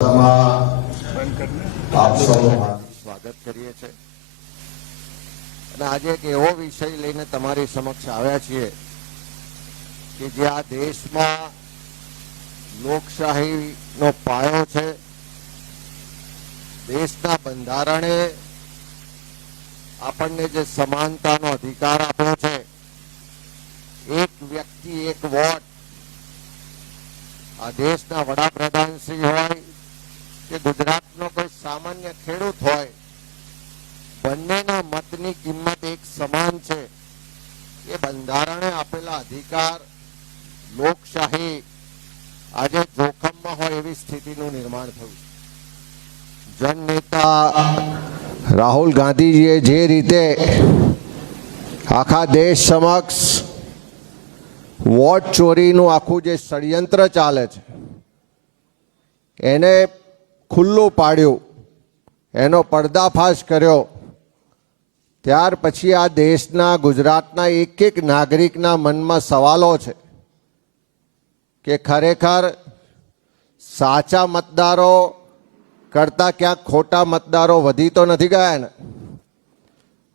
આપ સૌનું સ્વાગત કરીએ છીએ અને આજે એક એવો વિષય લઈને તમારી સમક્ષ આવ્યા છીએ કે જે આ દેશમાં લોકશાહીનો પાયો છે. દેશના બંધારણે આપણને જે સમાનતાનો અધિકાર આપ્યો છે, એક વ્યક્તિ એક વોટ, આ દેશના વડાપ્રધાનશ્રી હોય કે ગુજરાતનો કોઈ સામાન્ય ખેડૂત હોય, બંનેના મતની કિંમત એક સમાન છે. એ બંધારણે આપેલા અધિકાર, લોકશાહી આજે જોખમમાં હોય એવી સ્થિતિનું નિર્માણ થયું. જનનેતા રાહુલ ગાંધીજીએ જે રીતે આખા દેશ સમક્ષ વોટ ચોરીનું આખું જે ષડયંત્ર ચાલે છે એને ખુલ્લું પાડ્યું, એનો પર્દાફાશ કર્યો, ત્યાર પછી આ દેશના ગુજરાતના એક એક નાગરિકના મનમાં સવાલો છે કે ખરેખર સાચા મતદારો કરતાં ક્યાંક ખોટા મતદારો વધી તો નથી ગયા ને?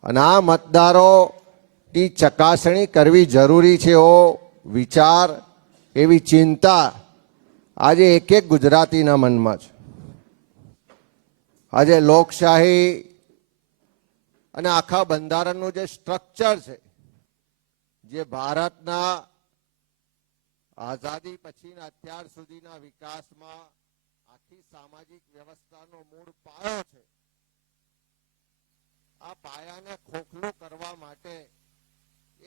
અને આ મતદારોની ચકાસણી કરવી જરૂરી છે એવો વિચાર, એવી ચિંતા આજે એક એક ગુજરાતીના મનમાં છે. આજે લોકશાહી અને આખા બંધારણનું જે સ્ટ્રક્ચર છે, જે ભારતના આઝાદી પછીના અત્યાર સુધીના વિકાસમાં આખી સામાજિક વ્યવસ્થાનો મૂળ પાયો છે, આ પાયાને ખોખલું કરવા માટે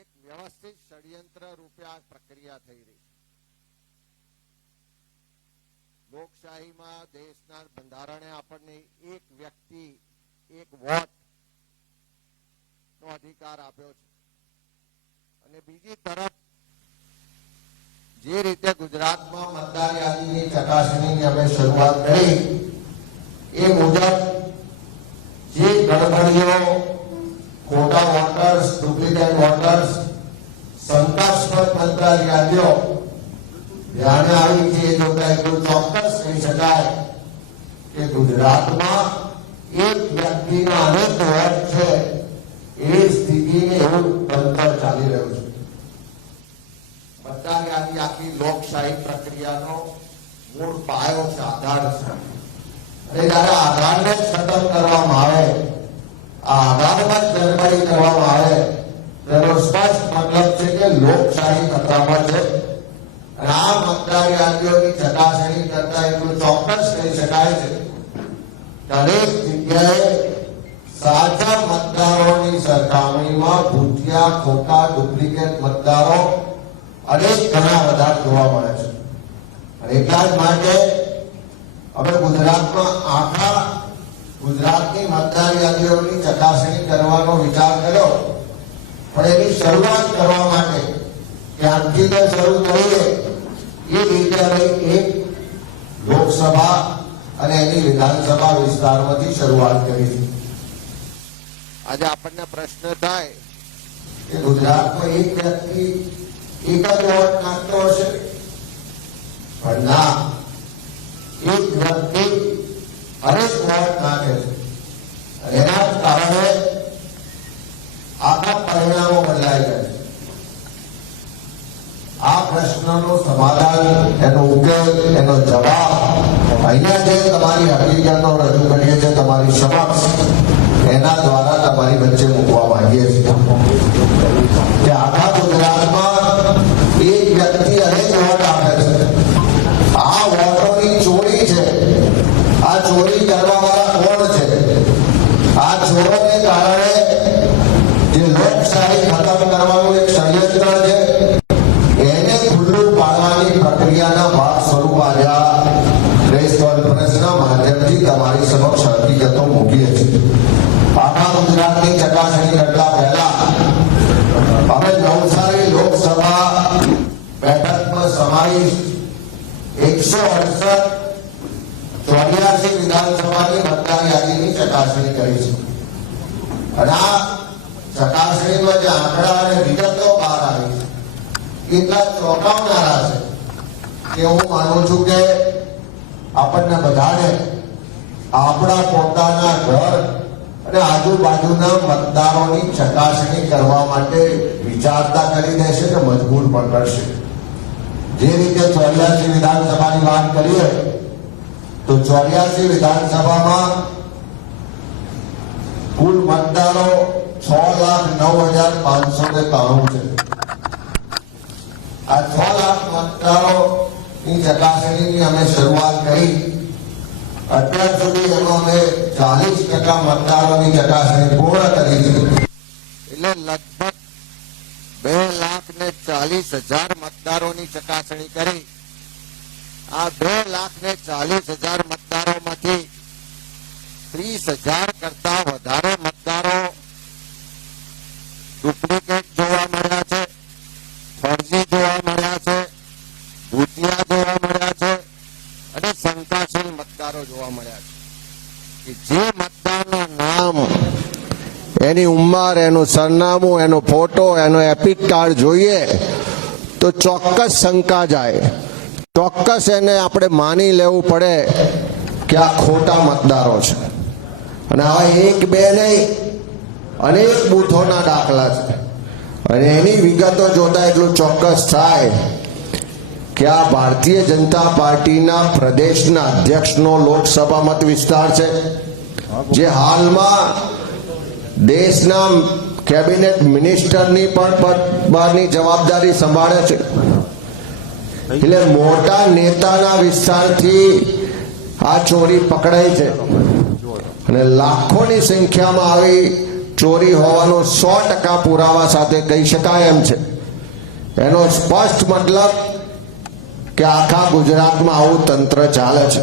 એક વ્યવસ્થિત ષડયંત્ર રૂપે આ પ્રક્રિયા થઈ રહી છે. લોકશાહીમાં દેશના બંધારણે આપણને એક વ્યક્તિ એક વોટ નો અધિકાર આપ્યો છે. અને બીજી તરફ જે રીતે ગુજરાતમાં મતદાર યાદીની ચકાસણીની અમે શરૂઆત કરી એ મુજબ જે ગડબડીઓ, ખોટા વોટર્સ, ડુપ્લિકેટ વોટર્સ, શંકાસ્પદ મતદાર યાદીઓ ધ્યાને આવી છે, એ જોતા એટલું ચોક્કસ કહી શકાય કે ગુજરાતમાં એક વ્યક્તિના અનેક વોટ છે એ સ્થિતિને એવું તંત્ર ચાલી રહ્યું છે. મતદાર યાદી આખી લોકશાહી પ્રક્રિયાનો મૂળ પાયો છે, આધાર છે. અને જયારે આધારને ખતમ કરવામાં આવે, આ આધારમાં જ ગડબડી કરવામાં આવે, તેનો સ્પષ્ટ મતલબ છે કે લોકશાહી ખતરામાં છે. અને આ મતદાર યાદીઓની ચકાસણી કરતા એટલું ચોક્કસ કહી શકાય છે કે અનેક જગ્યાએ સાચા મતદારોની સરખામણીમાં ભૂતિયા, ખોટા, ડુપ્લિકેટ મતદારો અનેક ઘણા બધા જોવા મળે છે. અને એટલા જ માટે અમે ગુજરાતમાં આખા ગુજરાતની મતદાર યાદીઓની ચકાસણી કરવાનો વિચાર કર્યો. પણ એની શરૂઆત કરવા માટે ક્યાંથી તો શરૂ કરીએ એ રીતે અમે એક લોકસભા અને એની વિધાનસભા વિસ્તારમાંથી શરૂઆત કરી છે. આજે આપણને પ્રશ્ન થાય કે ગુજરાતમાં એક વ્યક્તિ એક જ વોટ નાખતો હશે, પણ ના, એક વ્યક્તિ અનેક વોટ નાખે છે. અને એના કારણે આખા પરિણામો બદલાઈ ગયા છે. આ પ્રશ્નનું સમાધાન, એનો ઉકેલ, એનો જવાબ અહીંયા જે તમારી હકીકતો રજૂ કરીએ છીએ તમારી સમક્ષ, એના દ્વારા તમારી વચ્ચે મૂકવા માંગીએ છીએ કે આખા ગુજરાતમાં એક વ્યક્તિ અનેક વોટ આપે છે. આ વોટોની ચોરી છે. આ ચોરી કરવા વાળા કોણ છે? આ ચોરોને કારણે જે લોકશાહી ખતમ કરવાનું એક ષડયંત્ર છે, એને ખુલ્લું પાડવાની પ્રક્રિયાના ભાગ સ્વરૂપ આજે પ્રેસ કોન્ફરન્સના માધ્યમથી તમારી સમક્ષ હકીકતો મૂકીએ છીએ. આખા ગુજરાતની ચકાસણી કરતા પહેલા અમે નવસારી લોકસભા બેઠકમાં સમાવિષ્ટ 168 વિધાનસભાની મતદાર યાદીની ચકાસણી કરી છે. અને આ ચકાસણીમાં જે આંકડા અને વિગતો બહાર આવી છે એટલા ચોંકાવનારા છે કે હું માનું છું કે આપણને બધાને આપણા પોતાના ઘર અને આજુબાજુના મતદારોની ચકાસણી કરવા માટે વિચારતા કરી દેશે કે મજબૂર પણ કરશે. જે રીતે 84 વિધાનસભાની વાત કરીએ તો 84 વિધાનસભામાં કુલ મતદારો 6,09,593 છે. આ 6 લાખ મતદારોની ચકાસણીની અમે શરૂઆત કરી. અત્યાર સુધી એમાં અમે 40% મતદારોની ચકાસણી પૂર્ણ કરી દીધી. એટલે લગભગ 2,40,000 મતદારોની ચકાસણી કરી. આ 2,40,000 મતદારોમાંથી 30,000 કરતા વધારે મતદારો ડુપ્લિકેટ જોવા મળ્યા છે, ફરજી જોવા મળ્યા છે, ભૂતિયા જોવા મળ્યા છે અને શંકાશીલ મતદારો જોવા મળ્યા છે. જે મતદારનું નામ, એની ઉંમર, એનું સરનામું, એનો ફોટો, એનો એપિક કાર્ડ જોઈએ તો ચોક્કસ શંકા જાય, ચોક્કસ એને આપણે માની લેવું પડે કે આ ખોટા મતદારો છે. અને આવા એક બે નહીં, અનેક બૂથોના દાખલા છે અને એની વિગતો જોતા એટલું ચોક્કસ થાય કે આ ભારતીય જનતા પાર્ટીના પ્રદેશના અધ્યક્ષનો લોકસભા મત વિસ્તાર છે, જે હાલમાં દેશના કેબિનેટ મિનિસ્ટરની પણ પદની જવાબદારી સંભાળે છે. એટલે મોટા નેતાના વિસ્તારથી આ ચોરી પકડાઈ છે અને લાખોની સંખ્યામાં આવી ચોરી હોવાનો 100% પુરાવા સાથે કહી શકાય એમ છે. એનો સ્પષ્ટ મતલબ કે આખા ગુજરાતમાં આવું તંત્ર ચાલે છે.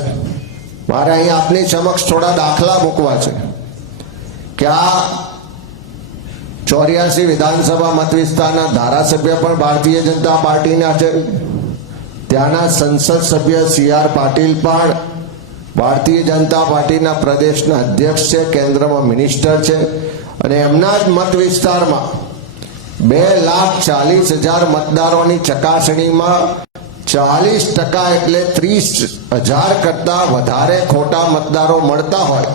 મારે અહીં આપની સમક્ષ થોડા દાખલા મૂકવા છે કે આ 84 વિધાનસભા મત વિસ્તારના ધારાસભ્ય પણ ભારતીય જનતા પાર્ટીના છે. ત્યાંના સંસદ સભ્ય CR પાટીલ પણ ભારતીય જનતા પાર્ટીના પ્રદેશના અધ્યક્ષ છે, કેન્દ્રમાં મિનિસ્ટર છે અને એમના જ મત વિસ્તારમાં 2,40,000 મતદારોની ચકાસણીમાં 40% એટલે 30,000 કરતા વધારે ખોટા મતદારો મળતા હોય.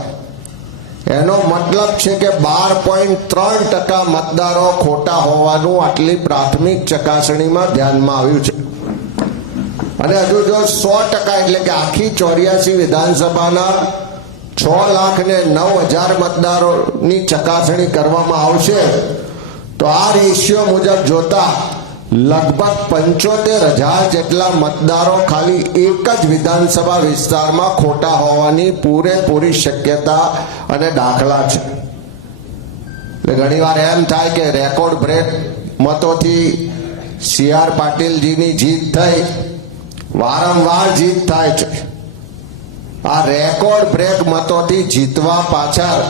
એનો મતલબ છે કે 12.3% મતદારો ખોટા હોવાનું આટલી પ્રાથમિક ચકાસણીમાં ધ્યાનમાં આવ્યું છે. અને હજુ જો 100% એટલે કે આખી 84 વિધાનસભાના 6,09,000 મતદારોની ચકાસણી કરવામાં આવશે તો આ રેશિયો મુજબ જોતા લગભગ 75,000 જેટલા મતદારો ખાલી એક જ વિધાનસભા વિસ્તારમાં ખોટા હોવાની પૂરેપૂરી શક્યતા અને દાખલા છે. એટલે ઘણીવાર એમ થાય કે રેકોર્ડ બ્રેક મતોથી CR પાટીલજીની જીત થઈ, વારંવાર જીત થાય છે. આ રેકોર્ડ બ્રેક મતોથી જીતવા પાછળ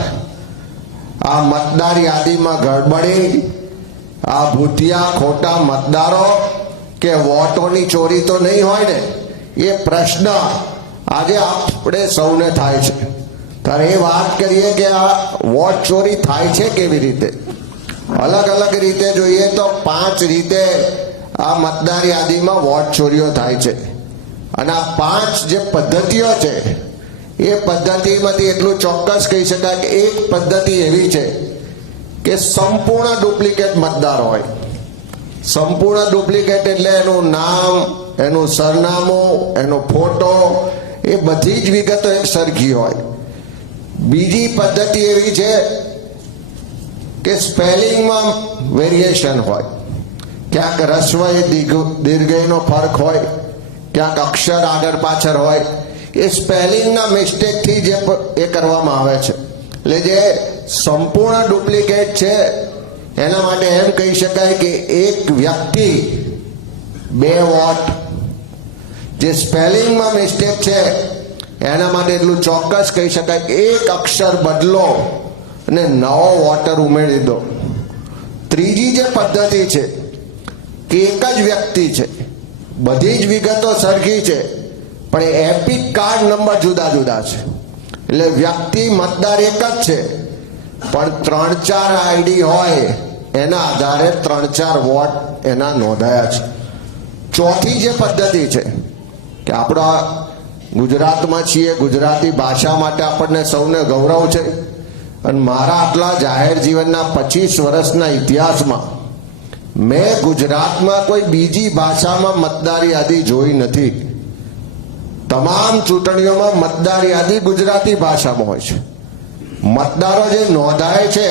આ મતદાર યાદીમાં ગડબડી, આ ભૂતિયા ખોટા મતદારો કે વોટોની ચોરી તો નહીં હોય ને, એ પ્રશ્ન આજે આપણે સૌને થાય છે. ત્યારે એ વાત કરીએ કે આ વોટ ચોરી થાય છે કેવી રીતે. અલગ અલગ રીતે જોઈએ તો 5 રીતે આ મતદાર યાદીમાં વોટ ચોરીઓ થાય છે. અને આ 5 જે પદ્ધતિઓ છે એ પદ્ધતિમાંથી એટલું ચોક્કસ કહી શકાય કે એક પદ્ધતિ એવી છે કે સંપૂર્ણ ડુપ્લિકેટ મતદાર હોય. સંપૂર્ણ ડુપ્લિકેટ એટલે એનું નામ, એનું સરનામું, એનો ફોટો, એ બધી જ વિગતો એક સરખી હોય. બીજી પદ્ધતિ એવી છે કે સ્પેલિંગમાં વેરિએશન હોય, ક્યાંક રસ્વ દીર્ઘઈનો ફરક હોય, ક્યાંક અક્ષર આગળ પાછળ હોય. એ સ્પેલિંગના મિસ્ટેકથી જે એ કરવામાં આવે છે. એટલે જે સંપૂર્ણ ડુપ્લિકેટ છે એના માટે એમ કહી શકાય કે એક વ્યક્તિ 2 વોટ. જે સ્પેલિંગમાં મિસ્ટેક છે એના માટે એટલું ચોક્કસ કહી શકાય કે એક અક્ષર બદલો અને નવો વોટર ઉમેરી દો. ત્રીજી જે પદ્ધતિ છે કે એક જ વ્યક્તિ છે, બધી જ વિગતો સરખી છે પણ એપિક કાર્ડ નંબર જુદા જુદા છે. એટલે વ્યક્તિ મતદાર એક જ છે પણ 3-4 આઈડી હોય એના આધારે 3-4 વોટ એના નોંધાયા છે. ચોથી જે પદ્ધતિ છે કે આપણો ગુજરાતમાં છીએ, ગુજરાતી ભાષા માટે આપણને સૌને ગૌરવ છે. અને મારા આટલા જાહેર જીવનના 25 વર્ષના ઇતિહાસમાં મેં ગુજરાતમાં કોઈ બીજી ભાષામાં મતદાર યાદી જોઈ નથી. તમામ ચૂંટણીઓમાં મતદાર યાદી ગુજરાતી ભાષામાં હોય છે. મતદારો જે નોંધાય છે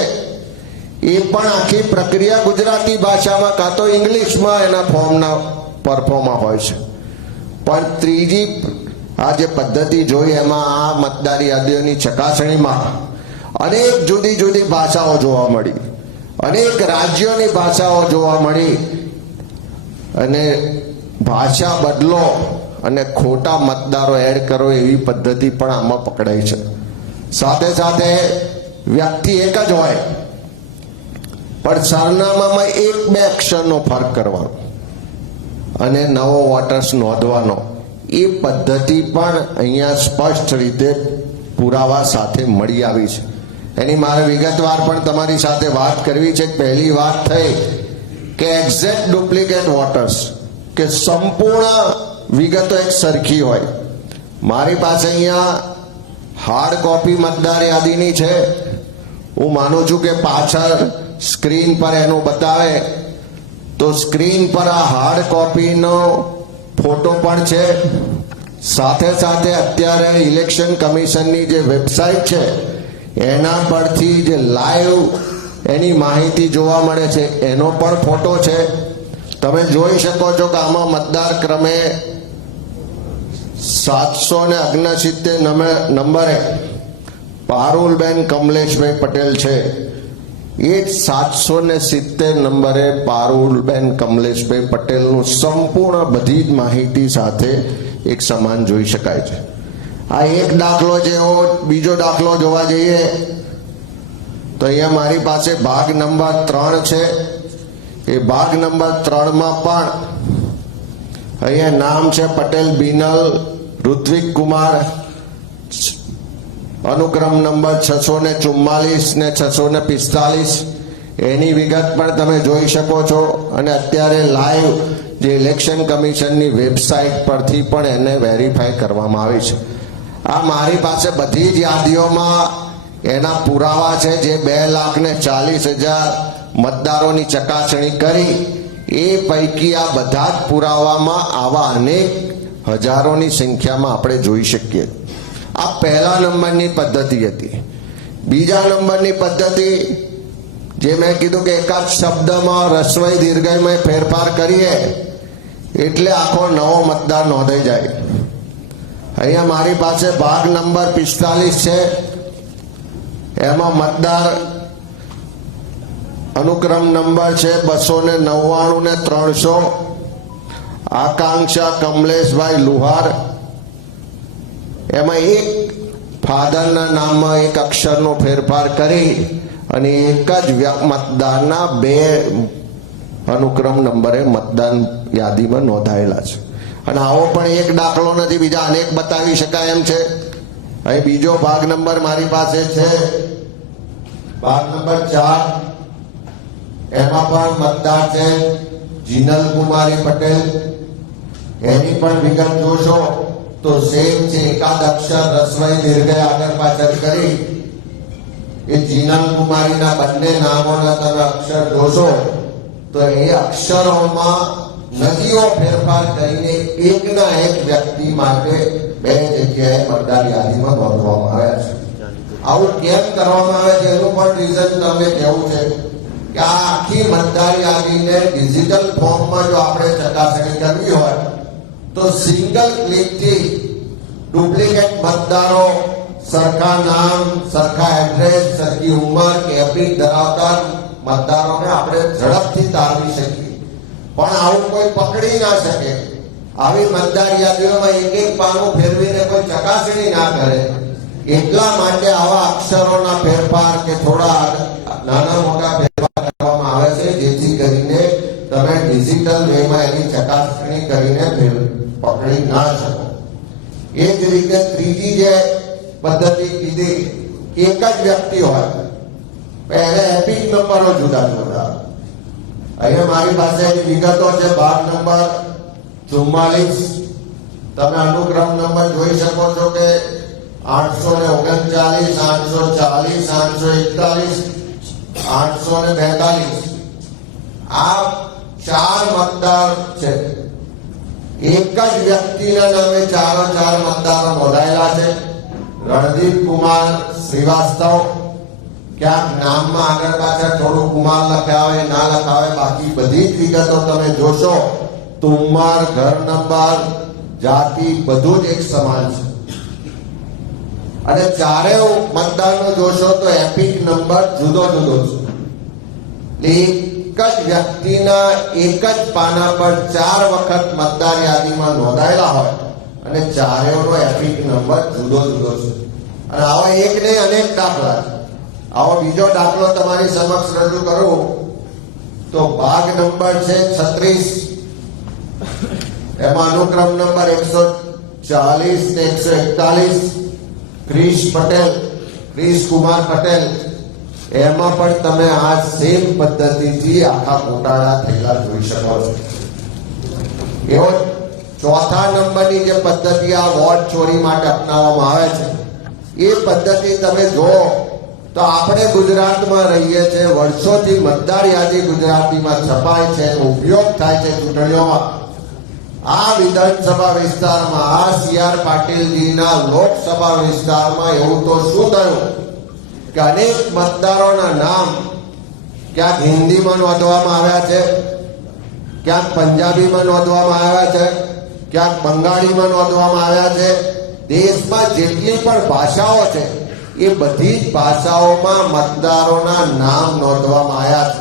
એ પણ આખી પ્રક્રિયા ગુજરાતી ભાષામાં કાં તો ઇંગ્લિશમાં એના ફોર્મના પરફોર્મમાં હોય છે. પણ ત્રીજી આ જે પદ્ધતિ જોઈ એમાં આ મતદાર યાદીઓની ચકાસણીમાં અનેક જુદી જુદી ભાષાઓ જોવા મળી, અનેક રાજ્યોની ભાષાઓ જોવા મળી. અને ભાષા બદલો અને ખોટા મતદારો એડ કરો એવી પદ્ધતિ પણ આમાં પકડાઈ છે. સાથે સાથે વ્યક્તિ એક જ હોય પણ સરનામામાં 1-2 અક્ષરનો ફરક કરવાનો અને નવો વોટર્સ નોંધવાનો, એ પદ્ધતિ પણ અહીંયા સ્પષ્ટ રીતે પુરાવા સાથે મળી આવી છે. એની મારે વિગતવાર પણ તમારી સાથે વાત કરવી છે. પહેલી વાત થઈ કે એક્ઝેક્ટ ડુપ્લિકેટ વોટર્સ, કે સંપૂર્ણ વિગતો એક સરખી હોય. મારી પાસે અહીંયા હાર્ડ કોપી મતદાર યાદીની છે. હું માનું છું કે પાછળ સ્ક્રીન પર એનું બતાવે તો સ્ક્રીન પર આ હાર્ડ કોપીનો ફોટો પણ છે. સાથે સાથે અત્યારે ઇલેક્શન કમિશનની જે વેબસાઇટ છે એના પરથી જે લાઈવ એની માહિતી જોવા મળે છે એનો પણ ફોટો છે. તમે જોઈ શકો છો કે આમાં મતદાર ક્રમે 769 નંબરે પારુલબેન કમલેશભાઈ પટેલ છે. એ 770 નંબરે પારુલબેન કમલેશભાઈ પટેલનું સંપૂર્ણ બધી જ માહિતી સાથે એક સમાન જોઈ શકાય છે. આ એક દાખલો જેવો બીજો દાખલો જોવા જઈએ તો અહીંયા મારી પાસે ભાગ નંબર 3 છે. એ ભાગ નંબર 3માં પણ અહીંયા નામ છે પટેલ બિનલ ઋત્વિક કુમાર, અનુક્રમ નંબર 644 ને 645. એની વિગત પણ તમે જોઈ શકો છો. અને અત્યારે લાઈવ જે ઇલેક્શન કમિશનની વેબસાઇટ પરથી પણ એને વેરીફાઈ કરવામાં આવી છે. આ મારી પાસે બધી જ યાદીઓમાં એના પુરાવા છે. જે 2,40,000 મતદારોની ચકાસણી કરી એ પૈકી આ બધા જ પુરાવામાં આવા અનેક હજારોની સંખ્યામાં આપણે જોઈ શકીએ. આ પહેલા નંબરની પદ્ધતિ હતી. બીજા નંબરની પદ્ધતિ જે મેં કીધું કે એકાદ શબ્દમાં રસ્વઈ દીર્ઘઈમાં ફેરફાર કરીએ એટલે આખો નવો મતદાર નોંધાઈ જાય. અહીંયા મારી પાસે ભાગ નંબર 45 છે. એમાં મતદાર અનુક્રમ નંબર છે 299 ને 300. આકાંક્ષા કમલેશભાઈ લુહાર. એમાં એક ફાધરના નામમાં એક અક્ષરનો ફેરફાર કરી અને એક જ મતદારના 2 અનુક્રમ નંબરે મતદાન યાદીમાં નોંધાયેલા છે. અને આવો પણ એક દાખલો નથી, બીજા અનેક બતાવી શકાય એમ છે. અહીં બીજો ભાગ નંબર મારી પાસે છે, ભાગ નંબર 4. એમાં પણ મતદાર છે જીનલ કુમારી પટેલ. એની પણ વિગત જોશો તો સેમ છે. એકાદ અક્ષર રસ્વઈ દીર્ઘ આગળ પાછળ કરી એ જીનલ કુમારીના બંને નામોના તમે અક્ષર જોશો તો એ અક્ષરોમાં નદીઓ ફેરફાર કરીને એકના એક વ્યક્તિ માટે 2 જગ્યાએ મતદાર યાદીમાં નોંધવામાં આવ્યા છે. આવું કેમ કરવામાં આવે છે એનું પણ રીઝન તમને કહેવું છે કે આ આખી મતદાર યાદીને ડિજિટલ ફોર્મમાં જો આપણે ચકાસણી કરવી હોય તો સિંગલ ક્લિકથી ડુપ્લિકેટ મતદારો, સરખા નામ, સરખા એડ્રેસ, સરખી ઉંમર કે એપિક ધરાવતા મતદારોને આપણે ઝડપથી તારવી શકીએ. પણ આવું કોઈ પકડી ના શકે. આવી મતદાર યાદીઓમાં એક પાનું ફેરવીને કોઈ ચકાસણી ના કરે. એટલા માટે આવા અક્ષરોના ફેરફાર કે થોડા નાના મોટા ફેરફાર કરવામાં આવે છે જેથી કરીને તમે ડિજિટલ વેમાં એની ચકાસણી કરીને પકડી ના શકો. એ જ રીતે ત્રીજી જે પદ્ધતિ કીધી, એક જ વ્યક્તિ હોય પહેલે એપિક નંબરો જુદા જુદા. અહીંયા મારી પાસે વિગતો છે. ભાગ નંબર 44 તમે અનુક્રમ નંબર જોઈ શકો છો કે 839, 840, 841, 842 આ 4 મતદાર છે. એક જ વ્યક્તિના નામે 4 મતદારો નોંધાયેલા છે. રણદીપ કુમાર શ્રીવાસ્તવ, ક્યાંક નામમાં આગળ પાછળ થોડું કુમાર લખ્યા હોય, ના લખ્યા હોય, બાકી બધી જ વિગતો તમે જોશો તો ઉંમર, ઘર નંબર, જાતિ બધું જ એક સમાન છે. અને ચારેય મતદારનો જોશો તો એપિક નંબર જુદો જુદો છે. એક જ વ્યક્તિના એક જ પાના પર 4 વખત મતદાર યાદીમાં નોંધાયેલા હોય અને ચારેયનો એપિક નંબર જુદો જુદો છે. અને આવા એક નહીં અનેક દાખલા છે. આવો બીજો દાખલો તમારી સમક્ષ રજૂ કરું તો ભાગ નંબર છે 36, એમાં અનુક્રમ નંબર 140 ને 141, ક્રિશ કુમાર પટેલ, એમાં પણ તમે આ સેમ પદ્ધતિથી આખા ગોટાળા થયેલા જોઈ શકો છો. એવો ચોથા નંબરની જે પદ્ધતિ આ વોટ ચોરી માટે અપનાવવામાં આવે છે, એ પદ્ધતિ તમે જુઓ તો આપણે ગુજરાતમાં રહીએ છીએ, વર્ષોથી મતદાર યાદી ગુજરાતીમાં છપાય છે, ઉપયોગ થાય છે ચૂંટણીઓમાં. આ વિધાનસભા વિસ્તારમાં, આ CR પાટીલજીના લોકસભા વિસ્તારમાં એવું તો શું થયું કે અનેક મતદારોના નામ ક્યાંક હિન્દીમાં નોંધવામાં આવ્યા છે, ક્યાંક પંજાબીમાં નોંધવામાં આવ્યા છે, ક્યાંક બંગાળીમાં નોંધવામાં આવ્યા છે. દેશમાં જેટલી પણ ભાષાઓ છે એ બધી જ ભાષાઓમાં મતદારોના નામ નોંધવામાં આવ્યા છે.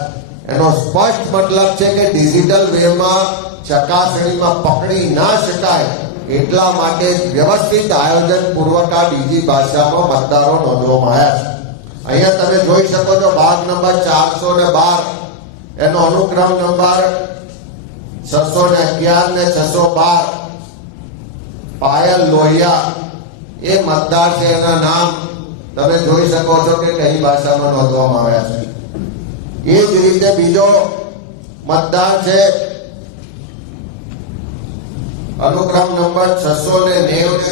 એનો સ્પષ્ટ મતલબ છે કે ડિજિટલ વેમાં ચકાસણીમાં પકડી ના શકાય એટલા માટે વ્યવસ્થિત આયોજન પૂર્વક આ બીજી ભાષામાં મતદારો નોંધવામાં આવ્યા છે. અહીંયા તમે જોઈ શકો છો ભાગ નંબર 412, એનો અનુક્રમ નંબર 611 ને 612, પાયલ લોહિયા એ મતદાર છે. એના નામ તમે જોઈ શકો છો કે કઈ ભાષામાં નોંધવામાં આવ્યા છે. એ જ રીતે બીજો મતદાર છે અનુક્રમ નંબર 690 ને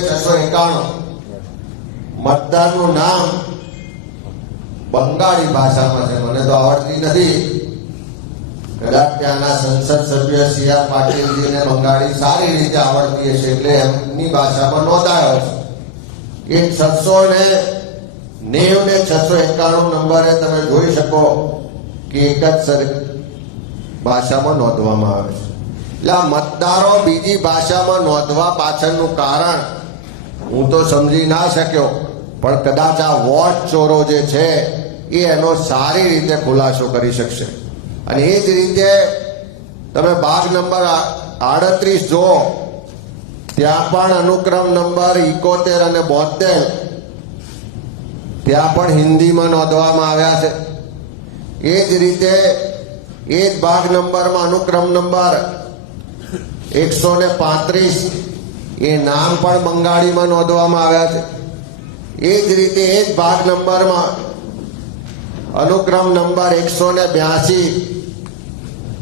691, મતદારનું નામ બંગાળી ભાષામાં છે. મને તો આવડતી નથી, કદાચ ત્યાંના સંસદ સભ્ય CR પાટીલજીને બંગાળી સારી રીતે આવડતી હશે એટલે એમની ભાષામાં નોંધાયો છે. એ 690 ને 691 નંબરે તમે જોઈ શકો કે એક જ ભાષામાં નોંધવામાં આવે છે. એટલે આ મતદારો બીજી ભાષામાં નોંધવા પાછળનું કારણ હું તો સમજી ના શક્યો, પણ કદાચ આ વોટ ચોરો જે છે એ એનો સારી રીતે ખુલાસો કરી શકશે. અને એ જ રીતે તમે ભાગ નંબર 38 જુઓ, ત્યાં પણ અનુક્રમ નંબર 71 અને 72 ત્યાં પણ હિન્દીમાં નોંધવામાં આવ્યા છે. એ જ રીતે એ જ ભાગ નંબરમાં અનુક્રમ નંબર 135 એ નામ પણ બંગાળીમાં નોંધવામાં આવ્યા છે. એ જ રીતે એ જ ભાગ નંબરમાં અનુક્રમ નંબર 182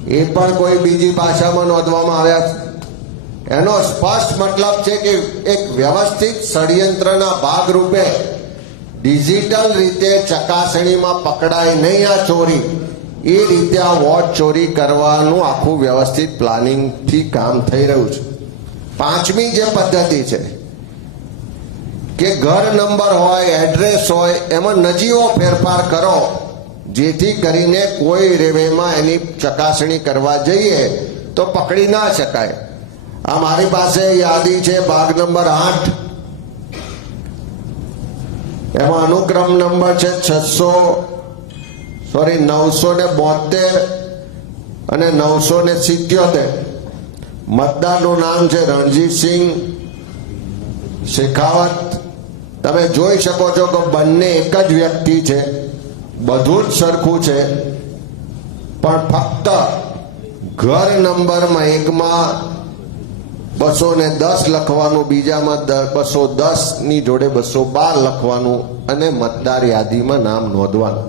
એ પણ કોઈ બીજી ભાષામાં નોંધવામાં આવ્યા છે. એનો સ્પષ્ટ મતલબ છે કે એક વ્યવસ્થિત ષડયંત્રના ભાગરૂપે ડિજિટલ રીતે ચકાસણીમાં પકડાય નહીં આ ચોરી, એ રીતે આ વોટ ચોરી કરવાનું આખું વ્યવસ્થિત પ્લાનિંગથી કામ થઈ રહ્યું છે. પાંચમી જે પદ્ધતિ છે કે ઘર નંબર હોય, એડ્રેસ હોય, એમાં નજીવો ફેરફાર કરો જેથી કરીને કોઈ રેવેમાં એની ચકાસણી કરવા જઈએ તો પકડી ના શકાય. આ મારી પાસે યાદી છે ભાગ નંબર 8, એમાં અનુક્રમ નંબર છે 972 અને 977. મતદારનું નામ છે રણજીતસિંહ શેખાવત. તમે જોઈ શકો છો કે બંને એક જ વ્યક્તિ છે, બધું જ સરખું છે, પણ ફક્ત ઘર નંબરમાં એકમાં 210 લખવાનું, બીજામાં 210 ની જોડે 212 લખવાનું અને મતદાર યાદીમાં નામ નોંધવાનું.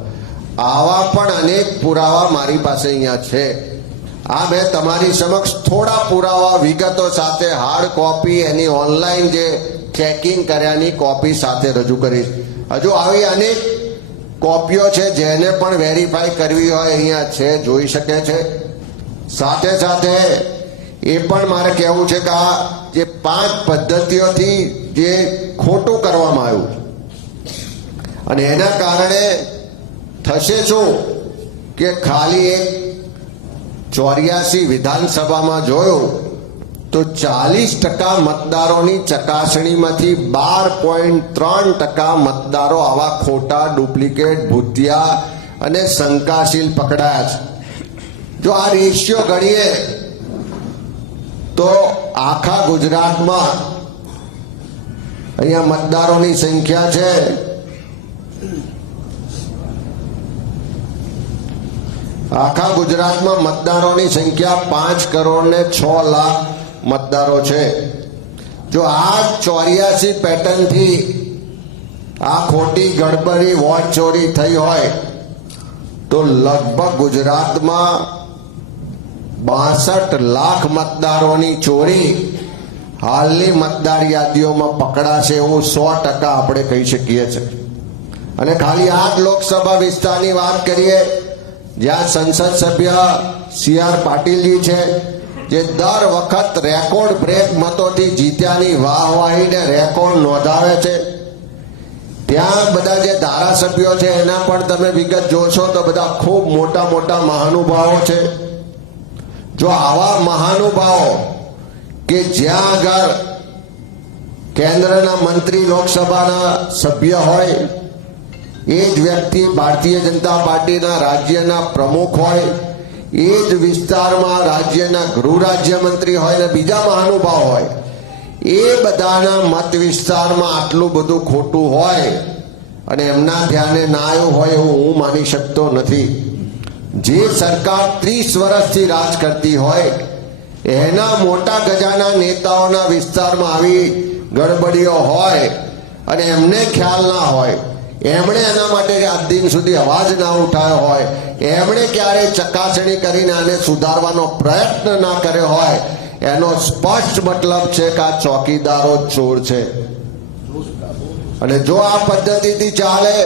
આવા પણ અનેક પુરાવા મારી પાસે અહીંયા છે. આ મેં તમારી સમક્ષ થોડા પુરાવા વિગતો સાથે હાર્ડ કોપી એની ઓનલાઈન જે ચેકિંગ કર્યાની કોપી સાથે રજૂ કરીશ. હજુ આવી અનેક કોપીઓ છે જેને પણ વેરીફાઈ કરવી હોય અહીંયા છે, જોઈ શકે છે. સાથે સાથે એ પણ મારે કહેવું છે કે આ જે 5 પદ્ધતિઓથી જે ખોટું કરવામાં આવ્યું અને એના કારણે થશે શું કે ખાલી એક 84 વિધાનસભામાં જોયું તો 40% મતદારોની ચકાસણીમાંથી 12.3% મતદારો આવા ખોટા, ડુપ્લિકેટ, ભૂતિયા અને શંકાશીલ પકડાયા છે. જો આ રેશિયો ગણીએ તો આખા ગુજરાતમાં અહીંયા મતદારોની સંખ્યા છે આખા ગુજરાતમાં મતદારોની સંખ્યા 5,06,00,000 મતદારો છે. જો આ 84 પેટર્નથી આ ખોટી ગડબડી વોટ ચોરી થઈ હોય તો લગભગ ગુજરાતમાં 62 લાખ મતદારોની ચોરી હાલની મતદાર યાદીઓમાં પકડાશે એવું 100% આપણે કહી શકીએ છીએ. અને ખાલી આ જ લોકસભા વિસ્તારની વાત કરીએ જ્યાં સંસદ સભ્ય CR પાટીલજી છે જે દર વખત રેકોર્ડ બ્રેક મતોથી જીત્યાની વાહવાહીને રેકોર્ડ નોંધાવે છે. ત્યાં બધા જે ધારાસભ્યો છે એના પણ તમે વિગત જોશો તો બધા ખૂબ મોટા મોટા મહાનુભાવો છે. જો આવા મહાનુભાવો કે જ્યાં આગળ કેન્દ્રના મંત્રી, લોકસભાના સભ્ય હોય, એ જ વ્યક્તિ ભારતીય જનતા પાર્ટીના રાજ્યના પ્રમુખ હોય, એ જ વિસ્તારમાં રાજ્યના ગૃહ રાજ્યમંત્રી હોય ને બીજા મહાનુભાવ હોય, એ બધાના મત વિસ્તારમાં આટલું બધું ખોટું હોય અને એમના ધ્યાને ના આવ્યું હોય એવું હું માની શકતો નથી. જે સરકાર 30 વર્ષથી રાજ કરતી હોય એના મોટા ગજાના નેતાઓના વિસ્તારમાં આવી ગડબડીઓ હોય અને એમને ખ્યાલ ના હોય, એમણે એના માટે આજ દિન સુધી અવાજ ના ઉઠાવ્યો હોય, એમણે ક્યારેય ચકાસણી કરીને આને સુધારવાનો પ્રયત્ન ના કર્યો હોય, એનો સ્પષ્ટ મતલબ છે કે આ ચોકીદારો ચોર છે. અને જો આ પદ્ધતિથી ચાલે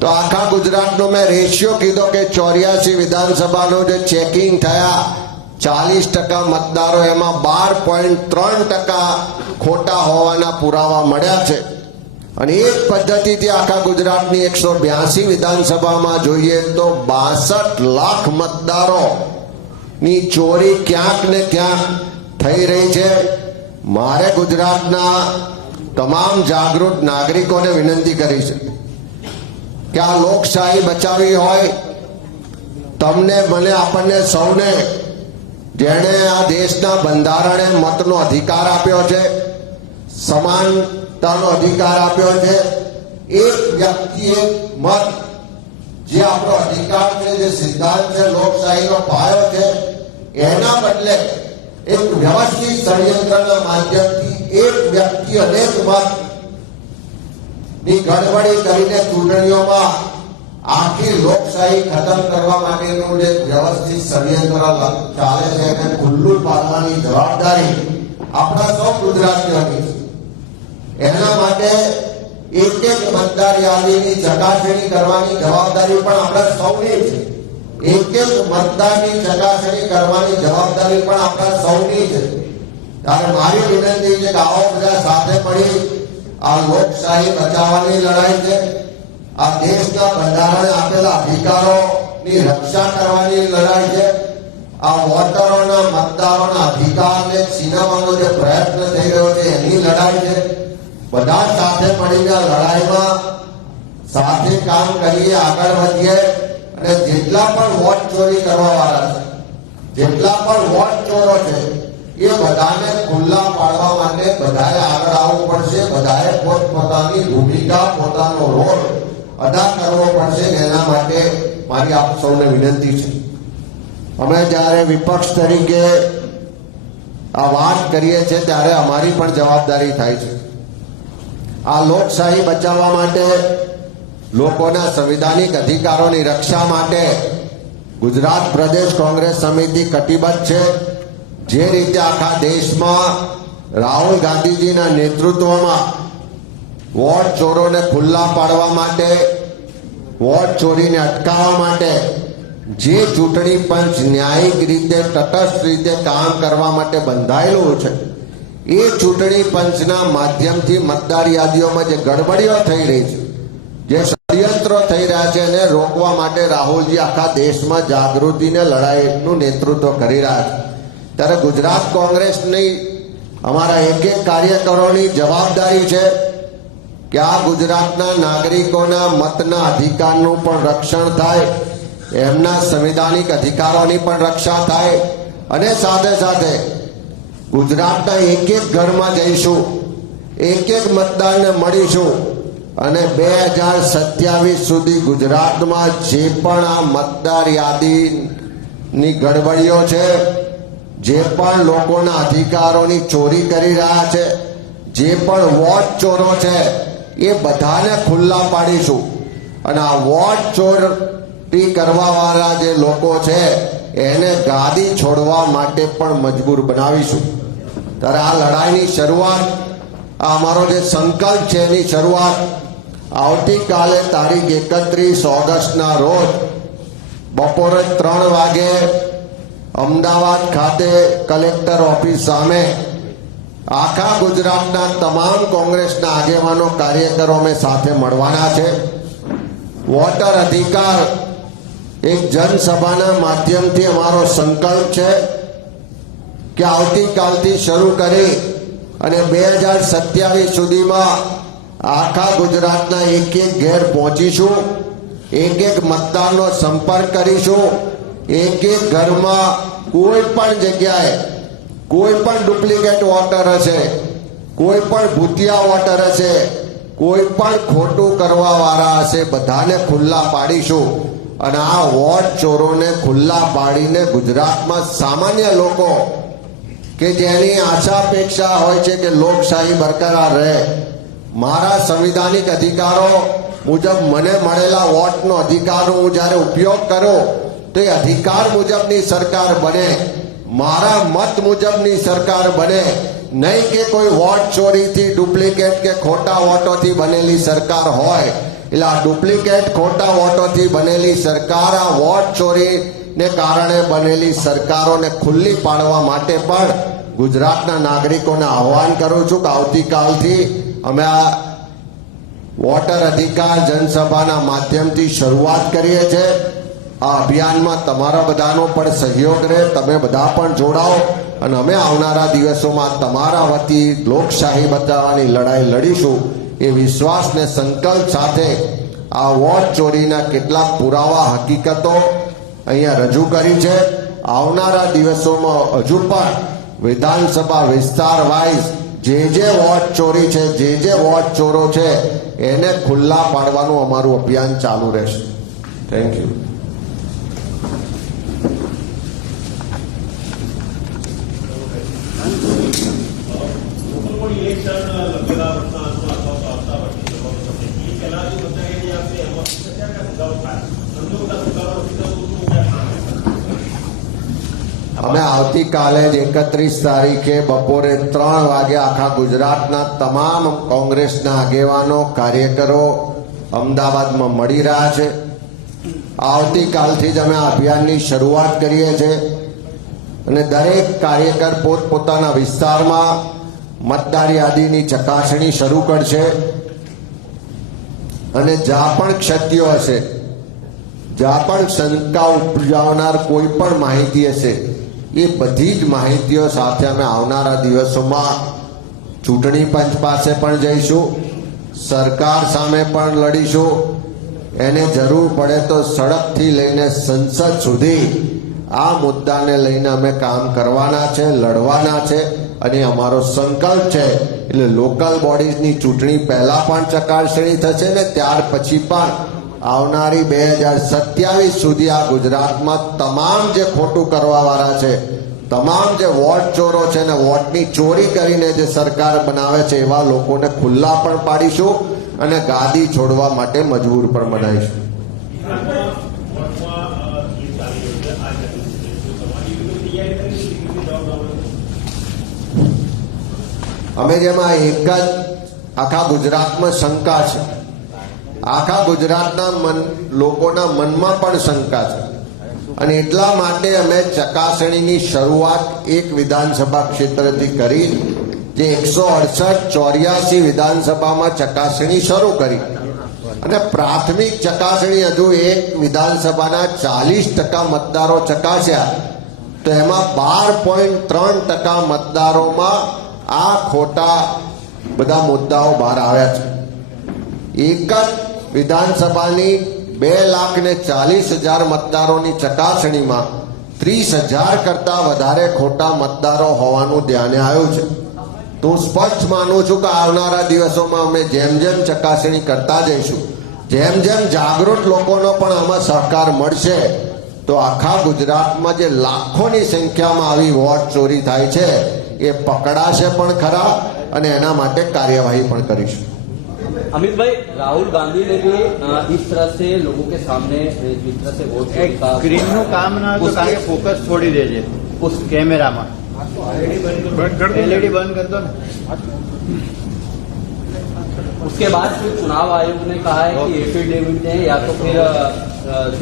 તો આખા ગુજરાતનો મેં રેશિયો કીધો કે 84 વિધાનસભાનો જે ચેકિંગ થયા 40% મતદારો એમાં 12.3% ખોટા હોવાના પુરાવા મળ્યા છે. અને એ જ પદ્ધતિથી આખા ગુજરાતની 182 વિધાનસભામાં જોઈએ તો 62 લાખ મતદારો ની ચોરી ક્યાંક ને ક્યાંક થઈ રહી છે. મારે ગુજરાતના તમામ જાગૃત નાગરિકોને વિનંતી કરી છે કે આ લોકશાહી બચાવવી હોય, તમને, મને, આપણને સૌને જેણે આ દેશના બંધારણે મતનો અધિકાર આપ્યો છે, સમાનતાનો અધિકાર આપ્યો છે, એક વ્યક્તિ એક મત જે આપણો અધિકાર છે, જે સિદ્ધાંત છે, લોકશાહીનો પાયો છે, એના બદલે એક વ્યવસ્થિત ષડયંત્રના માધ્યમથી એક વ્યક્તિ અનેક મત ની ગડબડી કરીને ચૂંટણીઓમાં આખી લોકશાહી ખતમ કરવા માટેનું જે વ્યવસ્થિત ષડયંત્ર ચાલે છે એને ખુલ્લું પાડવાની જવાબદારી આપણા સૌ ગુજરાતીઓની છે. એના માટે એક એક મતદાર યાદીની ચકાસણી કરવાની જવાબદારી પણ આપણા સૌની છે. એક એક મતદારની ચકાસણી કરવાની જવાબદારી પણ આપણા સૌની છે. ત્યારે મારી વિનંતી છે કે આવો બધા સાથે મળી આ લોકશાહી બચાવવાની લડાઈ છે, આ દેશના બંધારણે આપેલા અધિકારોની રક્ષા કરવાની લડાઈ છે, આ વોટરોના, મતદારોના અધિકારને છીનવવાનો જે પ્રયત્ન થઈ રહ્યો છે એની લડાઈ છે. બધા સાથે મળીને લડાઈમાં સાથે કામ કરીએ, આગળ વધીએ અને જેટલા પણ વોટ ચોરી કરવા વાળા છે, જેટલા પણ વોટ ચોરો છે એ બધાને ખુલ્લા પાડવા માટે બધાએ આગળ આવવું પડશે. બધાએ પોતપોતાની ભૂમિકા, પોતાનો રોલ અદા કરવો પડશે. એના માટે મારી આપ સૌને વિનંતી છે, અમે જ્યારે વિપક્ષ તરીકે આ વાત કરીએ છીએ ત્યારે અમારી પણ જવાબદારી થાય છે. આ લોકશાહી બચાવવા માટે, લોકોના સંવિધાનિક અધિકારોની રક્ષા માટે ગુજરાત પ્રદેશ કોંગ્રેસ સમિતિ કટિબદ્ધ છે। જે રીતે આખા દેશમાં રાહુલ ગાંધીજીના નેતૃત્વમાં વોટ ચોરોને ખુલ્લા પાડવા માટે, વોટ ચોરીને અટકાવવા માટે જે ચૂંટણી પંચ ન્યાયિક રીતે, તટસ્થ રીતે કામ કરવા માટે બંધાયેલું છે, એ ચૂંટણી પંચના માધ્યમથી મતદાર યાદીઓમાં જે ગડબડીઓ થઈ રહી છે, જે ષડયંત્રો થઈ રહ્યા છે, એને રોકવા માટે રાહુલજી આખા દેશમાં જાગૃતિને લડાઈનું નેતૃત્વ કરી રહ્યા છે। ત્યારે ગુજરાત કોંગ્રેસની અમારા એક કાર્યકરોની જવાબદારી છે કે આ ગુજરાતના નાગરિકોના મતના અધિકારનું પણ રક્ષણ થાય, એમના સંવિધાનિક અધિકારોની પણ રક્ષા થાય, અને સાથે સાથે ગુજરાતના એક ઘરમાં જઈશું, એક મતદારને મળીશું, અને 2027 સુધી ગુજરાતમાં જે પણ આ મતદાર યાદીની ગડબડીઓ છે, જે પણ લોકોના અધિકારોની ચોરી કરી રહ્યા છે, જે પણ વોટ ચોરો છે, એ બધાને ખુલ્લા પાડીશું, અને આ વોટ ચોરી કરવા વાળા જે લોકો છે એને ગાદી છોડવા માટે પણ મજબૂર બનાવીશું। ત્યારે આ લડાઈની શરૂઆત, આ અમારો જે સંકલ્પ છે એની શરૂઆત આવતીકાલે તારીખ 31 ઓગસ્ટના રોજ બપોરે 3 વાગે અમદાવાદ ખાતે કલેક્ટર ઓફિસ સામે આખા ગુજરાતના તમામ કોંગ્રેસના આગેવાનો, કાર્યકરો અમે સાથે મળવાના છે। વોટર અધિકાર એક જનસભાના માધ્યમથી અમારો સંકલ્પ છે કે આવતીકાલથી શરૂ કરી અને 2027 સુધીમાં આખા ગુજરાતના એક ઘેર પહોંચીશું, એક મતદારનો સંપર્ક કરીશું, એક ઘરમાં કોઈ પણ જગ્યાએ કોઈ પણ ડુપ્લિકેટ વોટર હશે, કોઈ પણ ભૂતિયા વોટર હશે, કોઈ પણ ખોટું કરવા વાળા હશે, બધાને ખુલ્લા પાડીશું, અને આ વોટ ચોરોને ખુલ્લા પાડીને ગુજરાતમાં સામાન્ય લોકો કે જેની આશા અપેક્ષા હોય છે કે લોકશાહી બરકરાર રહે, મારા સંવિધાનિક અધિકારો મુજબ મને મળેલા વોટનો અધિકારનો હું જ્યારે ઉપયોગ કરું તો એ અધિકાર મુજબની સરકાર બને, મારા મત મુજબની સરકાર બને, નહીં કે કોઈ વોટ ચોરીથી, ડુપ્લિકેટ કે ખોટા વોટોથી બનેલી સરકાર હોય। એટલે આ ડુપ્લિકેટ, ખોટા વોટોથી બનેલી સરકાર, આ વોટ ચોરીને કારણે બનેલી સરકારોને ખુલ્લી પાડવા માટે પણ ગુજરાતના નાગરિકોને આહ્વાન કરું છું કે આવતીકાલથી અમે આ વોટર અધિકાર જનસભાના માધ્યમથી શરૂઆત કરીએ છીએ। આ અભિયાનમાં તમારા બધાનો પણ સહયોગ રહે, તમે બધા પણ જોડાઓ, અને અમે આવનારા દિવસોમાં તમારા વતી લોકશાહી બચાવવાની લડાઈ લડીશું એ વિશ્વાસ ને સંકલ્પ સાથે આ વોટ ચોરીના કેટલાક પુરાવા, હકીકતો અહીંયા રજૂ કરી છે। આવનારા દિવસોમાં હજુ પણ વિધાનસભા વિસ્તાર વાઇઝ જે વોટ ચોરી છે, જે વોટ ચોરો છે, એને ખુલ્લા પાડવાનું અમારું અભિયાન ચાલુ રહેશે। Thank you. અમે આવતીકાલે જ 31 તારીખે બપોરે 3 વાગે આખા ગુજરાતના તમામ કોંગ્રેસના આગેવાનો, કાર્યકરો અમદાવાદમાં મળી રહ્યા છે। આવતીકાલથી જ અમે આ અભિયાનની શરૂઆત કરીએ છીએ, અને દરેક કાર્યકર પોતપોતાના વિસ્તારમાં મતદાર યાદીની ચકાસણી શરૂ કરશે, અને જ્યાં પણ ક્ષતિઓ હશે, જ્યાં પણ શંકા ઉપજાવનાર કોઈ પણ માહિતી હશે, એ બધી જ માહિતીઓ સાથે અમે આવનારા દિવસોમાં ચૂંટણી પંચ પાસે પણ જઈશું, સરકાર સામે પણ લડીશું, એને જરૂર પડે તો સડકથી લઈને સંસદ સુધી આ મુદ્દાને લઈને અમે કામ કરવાના છે, લડવાના છે, અને અમારો સંકલ્પ છે। એટલે લોકલ બોડીઝની ચૂંટણી પહેલા પણ ચકાસણી થશે ને ત્યાર પછી પણ આવનારી 2027 સુધી આ ગુજરાતમાં તમામ જે ખોટું કરવા વાળા છે, તમામ જે વોટ ચોરો છે ને વોટની ચોરી કરીને જે સરકાર બનાવે છે, એવા લોકોને ખુલ્લા પણ પાડીશું અને ગાદી છોડવા માટે મજબૂર પણ બનાવીશું। અમે જેમાં એક જ આખા ગુજરાતમાં શંકા છે, આખા ગુજરાતના લોકોના મનમાં પણ શંકા છે, અને એટલા માટે અમે ચકાસણીની શરૂઆત એક વિધાનસભા ક્ષેત્રથી કરી, જે 168-84 વિધાનસભામાં ચકાસણી શરૂ કરી, અને પ્રાથમિક ચકાસણી હજુ એક વિધાનસભાના 40% મતદારો ચકાસ્યા, તો એમાં 12.3% મતદારોમાં આ ખોટા બધા મુદ્દાઓ બહાર આવ્યા છે. એક જ વિધાનસભાની 2,40,000 મતદારોની ચકાસણીમાં 30,000 કરતા વધારે ખોટા મતદારો હોવાનું ધ્યાને આવ્યું છે. તો હું સ્પષ્ટ માનું છું કે આવનારા દિવસોમાં અમે જેમ જેમ ચકાસણી કરતા જઈશું, જેમ જેમ જાગૃત લોકોનો પણ આમાં સહકાર મળશે, તો આખા ગુજરાતમાં જે લાખોની સંખ્યામાં આવી વોટ ચોરી થાય છે એ પકડાશે પણ ખરા, અને એના માટે કાર્યવાही પણ કરીશું. अमित भाई, राहुल गांधी ने भी इस तरह से लोगों के सामने जिस तरह से वोट स्क्रीन નું કામ ના તો તારે ફોકસ છોડી દેજે ઉસ કેમેરામાં. एलईडी बंद कर दो ना. उसके बाद फिर चुनाव आयोग ने कहा है कि एफिडेविट ने या तो फिर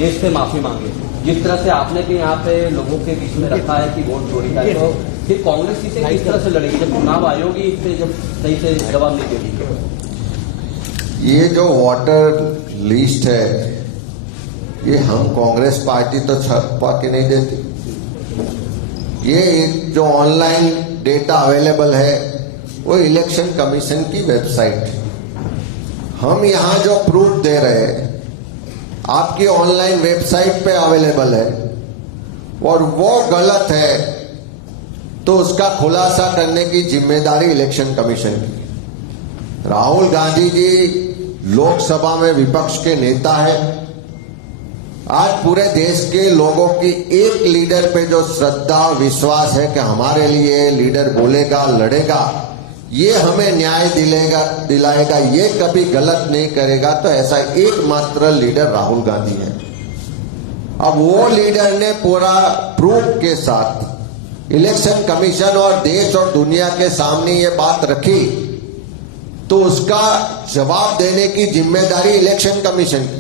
देश से माफी मांगे, जिस तरह से आपने भी यहाँ पे लोगों के बीच में रखा है कि वोट चोरी का है, तो फिर कांग्रेस इसे किस तरह से लड़ेगी जब चुनाव आयोग ही इससे जब सही से जवाब नहीं देगी? ये जो वोटर लिस्ट है, ये हम कांग्रेस पार्टी तो छपवा के नहीं देती. ये जो ऑनलाइन डेटा अवेलेबल है वो इलेक्शन कमीशन की वेबसाइट है. हम यहाँ जो प्रूफ दे रहे हैं आपकी ऑनलाइन वेबसाइट पे अवेलेबल है, और वो गलत है तो उसका खुलासा करने की जिम्मेदारी इलेक्शन कमीशन की. राहुल गांधी जी लोकसभा में विपक्ष के नेता है. आज पूरे देश के लोगों की एक लीडर पे जो श्रद्धा विश्वास है कि हमारे लिए लीडर बोलेगा, लड़ेगा, ये हमें न्याय दिलाएगा, ये कभी गलत नहीं करेगा, तो ऐसा एकमात्र लीडर राहुल गांधी है. अब वो लीडर ने पूरा प्रूफ के साथ इलेक्शन कमीशन और देश और दुनिया के सामने ये बात रखी, तो उसका जवाब देने की जिम्मेदारी इलेक्शन कमीशन की.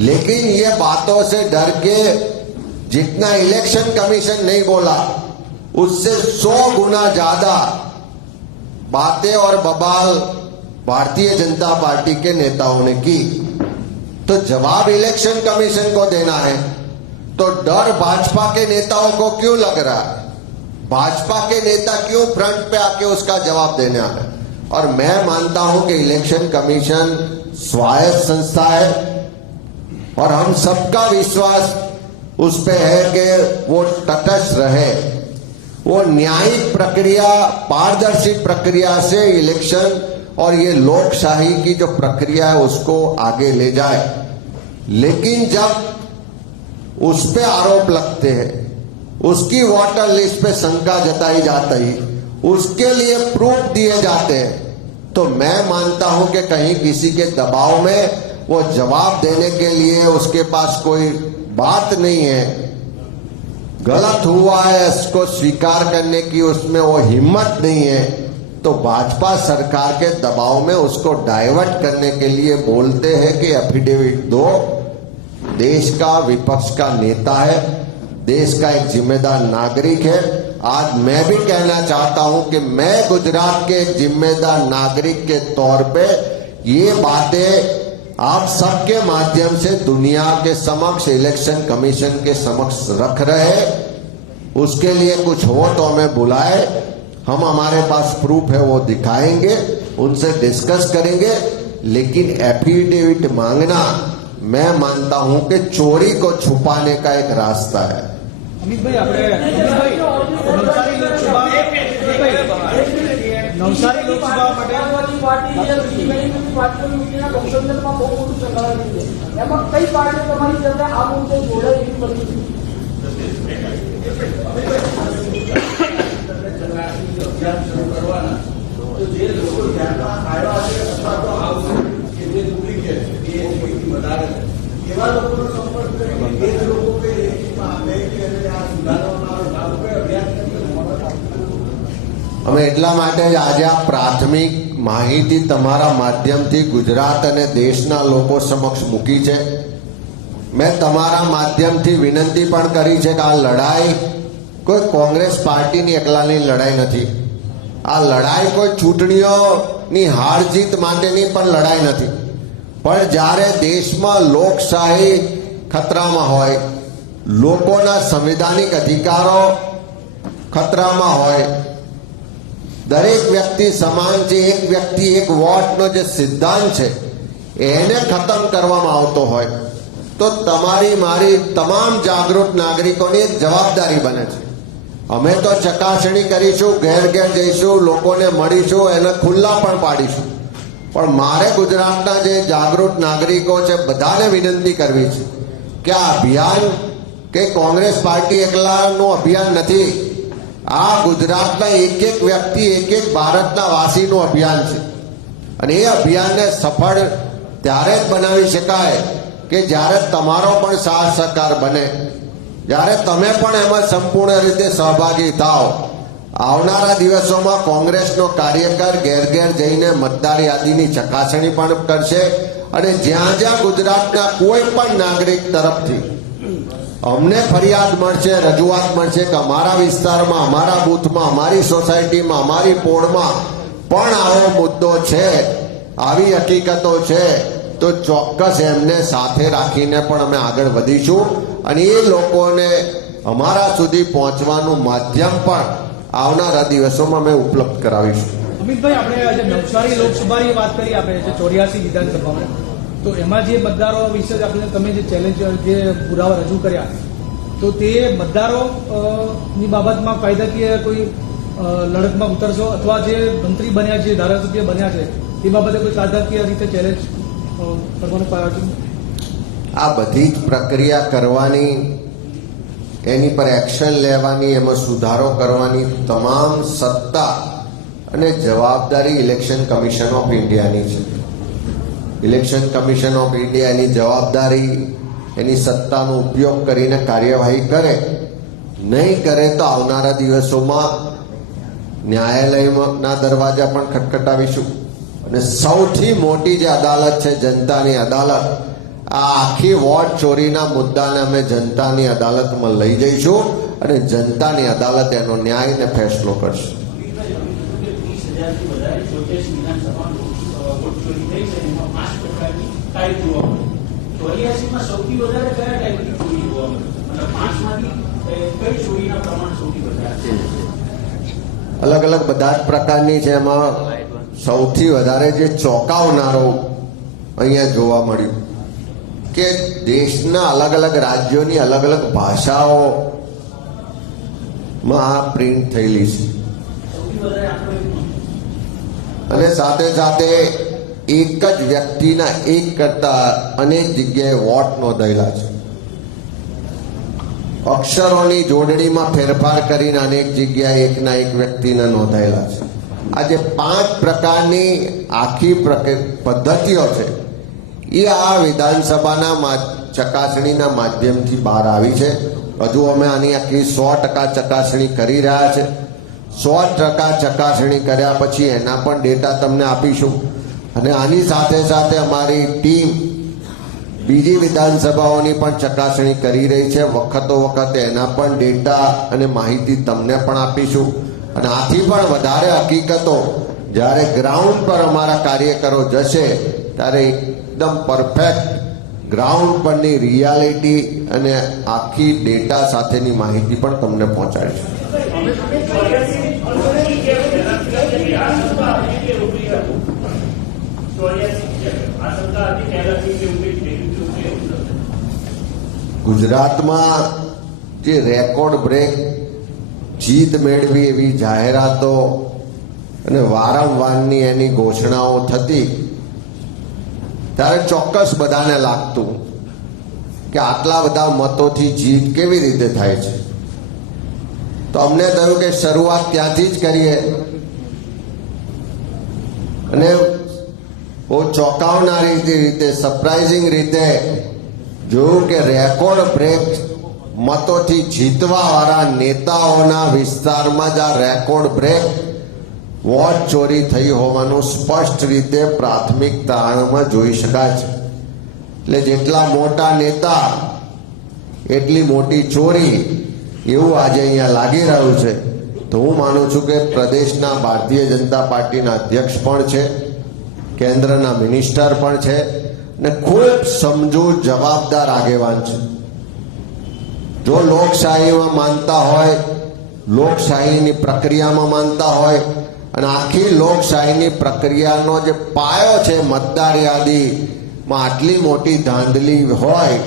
लेकिन ये बातों से डर के जितना इलेक्शन कमीशन नहीं बोला, उससे 100 गुना ज्यादा बातें और बवाल भारतीय जनता पार्टी के नेताओं ने की. तो जवाब इलेक्शन कमीशन को देना है, तो डर भाजपा के नेताओं को क्यों लग रहा है? भाजपा के नेता क्यों फ्रंट पे आके उसका जवाब देने आ रहे हैं? और मैं मानता हूं कि इलेक्शन कमीशन स्वायत्त संस्था है, और हम सबका विश्वास उस पे है कि वो तटस्थ रहे, वो न्यायिक प्रक्रिया, पारदर्शी प्रक्रिया से इलेक्शन और ये लोकशाही की जो प्रक्रिया है उसको आगे ले जाए. लेकिन जब उस पे आरोप लगते हैं, उसकी वोटर लिस्ट पे शंका जताई जाती है, उसके लिए प्रूफ दिए जाते हैं, तो मैं मानता हूं कि कहीं किसी के दबाव में वो जवाब देने के लिए उसके पास कोई बात नहीं है, गलत हुआ है इसको स्वीकार करने की उसमें वो हिम्मत नहीं है, तो भाजपा सरकार के दबाव में उसको डाइवर्ट करने के लिए बोलते हैं कि एफिडेविट दो. देश का विपक्ष का नेता है, देश का एक जिम्मेदार नागरिक है. आज मैं भी कहना चाहता हूं कि मैं गुजरात के एक जिम्मेदार नागरिक के तौर पे ये बातें आप सबके माध्यम से दुनिया के समक्ष, इलेक्शन कमीशन के समक्ष रख रहे. उसके लिए कुछ हो तो हमें बुलाए, हम हमारे पास प्रूफ है वो दिखाएंगे, उनसे डिस्कस करेंगे. लेकिन एफिडेविट मांगना मैं मानता हूं कि चोरी को छुपाने का एक रास्ता है. अमित भाई, આપણે નવસારી લોકસભા સંસદમાં બહુ મોટું સંકલન છે, એમાં કઈ પાર્ટી તમારી સાથે આ મુદ્દે જોડાય એવી બની? અમે એટલે એટલા માટે જ આજે આ પ્રાથમિક માહિતી તમારા માધ્યમથી ગુજરાત અને દેશના લોકો સમક્ષ મૂકી છે. મેં તમારા માધ્યમથી વિનંતી પણ કરી છે કે આ લડાઈ કોઈ કોંગ્રેસ પાર્ટીની એકલાની લડાઈ નથી. આ લડાઈ કોઈ ચૂંટણીઓની હાર જીત માટેની પણ લડાઈ નથી. પણ જ્યારે દેશમાં લોકશાહી ખતરામાં હોય, લોકોના સંવિધાનિક અધિકારો ખતરામાં હોય, દરેક વ્યક્તિ સમાન છે, એક વ્યક્તિ એક વોટનો જે સિદ્ધાંત છે એને ખતમ કરવામાં આવતો હોય, તો તમારી મારી તમામ જાગૃત નાગરિકોની એક જવાબદારી બને છે. અમે તો ચકાસણી કરીશું, ઘેર ઘેર જઈશું, લોકોને મળીશું, એને ખુલ્લા પણ પાડીશું. પણ મારે ગુજરાતના જે જાગૃત નાગરિકો છે બધાને વિનંતી કરવી છે કે આ અભિયાન કે કોંગ્રેસ પાર્ટી એકલાનું અભિયાન નથી. આ ગુજરાતના એક એક વ્યક્તિ, એક એક ભારતના વાસીનું અભિયાન છે. અને એ અભિયાનને સફળ ત્યારે જ બનાવી શકાય કે જ્યારે તમારો પણ સાથ સહકાર બને, જ્યારે તમે પણ એમાં સંપૂર્ણ રીતે સહભાગી થાઓ. આવનારા દિવસોમાં કોંગ્રેસનો કાર્યકર ઘેર ઘેર જઈને મતદાર યાદીની ચકાસણી પણ કરશે. અને જ્યાં જ્યાં ગુજરાતના કોઈ પણ નાગરિક તરફથી અમને ફરિયાદ મળશે, રજૂઆત મળશે કે અમારા વિસ્તારમાં, અમારા બૂથમાં, અમારી સોસાયટીમાં, અમારી પોળમાં પણ આવો મુદ્દો છે, આવી હકીકતો છે, તો ચોક્કસ એમને સાથે રાખીને પણ અમે આગળ વધીશું. અને એ લોકોને અમારા સુધી પહોંચવાનું માધ્યમ પણ આવનારા દિવસોમાં અમે ઉપલબ્ધ કરાવીશું. અમિતભાઈ, આપણે આજે નવસારી લોકસભાની વાત કરી, આપણે જે 84 વિધાનસભામાં, તો એમાં જે મતદારો વિશે આપણે તમે જે ચેલેન્જ, જે પુરાવા રજૂ કર્યા, તો તે મતદારો ની બાબતમાં કાયદાકીય કોઈ લડતમાં ઉતરશો, અથવા જે મંત્રી બન્યા છે, ધારાસભ્ય બન્યા છે, તે બાબતે કોઈ કાયદાકીય રીતે ચેલેન્જ કરવાનું આયોજન? આ બધી જ પ્રક્રિયા કરવાની, એની પર એક્શન લેવાની, એમાં સુધારો કરવાની તમામ સત્તા અને જવાબદારી ઇલેક્શન કમિશન ઓફ ઇન્ડિયાની છે. ઇલેક્શન કમિશન ઓફ ઇન્ડિયા એની જવાબદારી, એની સત્તાનો ઉપયોગ કરીને કાર્યવાહી કરે. નહીં કરે તો આવનારા દિવસોમાં ન્યાયાલયના દરવાજા પણ ખટખટાવીશું. અને સૌથી મોટી જે અદાલત છે, જનતાની અદાલત, આ આખી વોટ ચોરીના મુદ્દાને અમે જનતાની અદાલતમાં લઈ જઈશું અને જનતાની અદાલત એનો ન્યાય ને ફેસલો કરશે. અલગ અલગ બધા જ પ્રકારની છે. એમાં સૌથી વધારે જે ચોંકાવનારો અહીંયા જોવા મળ્યું કે દેશના અલગ અલગ રાજ્યોની અલગ અલગ ભાષાઓમાં આ પ્રિન્ટ થયેલી છે. અને સાથે સાથે એક જ વ્યક્તિના એક કરતા અનેક જગ્યાએ વોટ નોંધાયેલા છે. અક્ષરોની જોડણીમાં ફેરફાર કરીને અનેક જગ્યાએ એકના એક વ્યક્તિના નોંધાયેલા છે. આ જે 5 પ્રકારની આખી પદ્ધતિઓ છે એ આ વિધાનસભાના ચકાસણીના માધ્યમથી બહાર આવી છે. હજુ અમે આની આખી 100% ચકાસણી કરી રહ્યા છે. 100% ચકાસણી કર્યા પછી એના પણ ડેટા તમને આપીશું. અને આની સાથે સાથે અમારી ટીમ બીજી વિધાનસભાઓની પણ ચકાસણી કરી રહી છે. વખતો વખતે એના પણ ડેટા અને માહિતી તમને પણ આપીશું. અને આથી પણ વધારે હકીકતો જ્યારે ગ્રાઉન્ડ પર અમારા કાર્યકરો જશે ત્યારે એકદમ પરફેક્ટ ગ્રાઉન્ડ પરની રિયાલિટી અને આખી ડેટા સાથેની માહિતી પણ તમને પહોંચાડીશું. ગુજરાતમાં જે રેકોર્ડ બ્રેક જીત મેળવી એવી જાહેરાતો અને વારંવારની એની ઘોષણાઓ થતી ત્યારે ચોક્કસ બધાને લાગતું કે આટલા બધા મતોથી જીત કેવી રીતે થાય છે. તો અમને થયું કે શરૂઆત ત્યાંથી જ કરીએ. અને બહુ ચોંકાવનારી રીતે, સરપ્રાઇઝિંગ રીતે જોયું કે રેકોર્ડ બ્રેક મતોથી જીતવા વાળા નેતાઓના વિસ્તારમાં જ આ રેકોર્ડ બ્રેક વોટ ચોરી થઈ હોવાનું સ્પષ્ટ રીતે પ્રાથમિક તારણમાં જોઈ શકાય છે. એટલે જેટલા મોટા નેતા એટલી મોટી ચોરી, એવું આજે અહીંયા લાગી રહ્યું છે. તો હું માનું છું કે પ્રદેશના ભારતીય જનતા પાર્ટીના અધ્યક્ષ પણ છે, કેન્દ્રના મિનિસ્ટર પણ છે, ને ખૂબ સમજુ જવાબદાર આગેવાન છે. જો લોકશાહીમાં માનતા હોય, લોકશાહીની પ્રક્રિયામાં માનતા હોય અને આખી લોકશાહીની પ્રક્રિયાનો જે પાયો છે મતદાર યાદીમાં આટલી મોટી ધાંધલી હોય,